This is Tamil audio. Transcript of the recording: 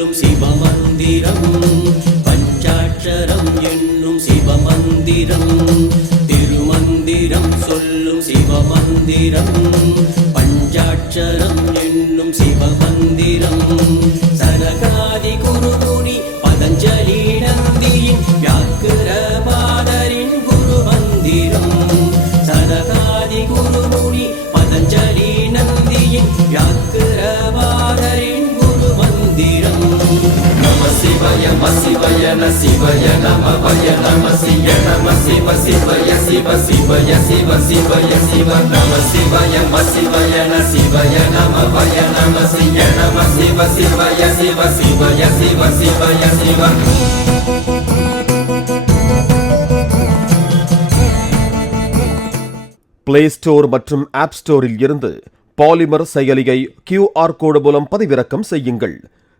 சொல்லும் சிவமந்திரம் பஞ்சாட்சரம் என்னும் சிவமந்திரம் திருமந்திரம் சொல்லும் சிவமந்திரம் பஞ்சாட்சரம் என்னும் சிவய ந சிவய நம வய நம சிய நம சிவ சிவய சிவ சிவய சிவ சிவய சிவ நம சிவய ம சிவய சிவய நம வய நம சிய நம சிவ சிவய சிவ சிவய சிவ சிவய சிவ. பிளே ஸ்டோர் மற்றும் ஆப் ஸ்டோரில் இருந்து பாலிமர் செயலியை கியூஆர் கோடு மூலம் பதிவிறக்கம் செய்யுங்கள்.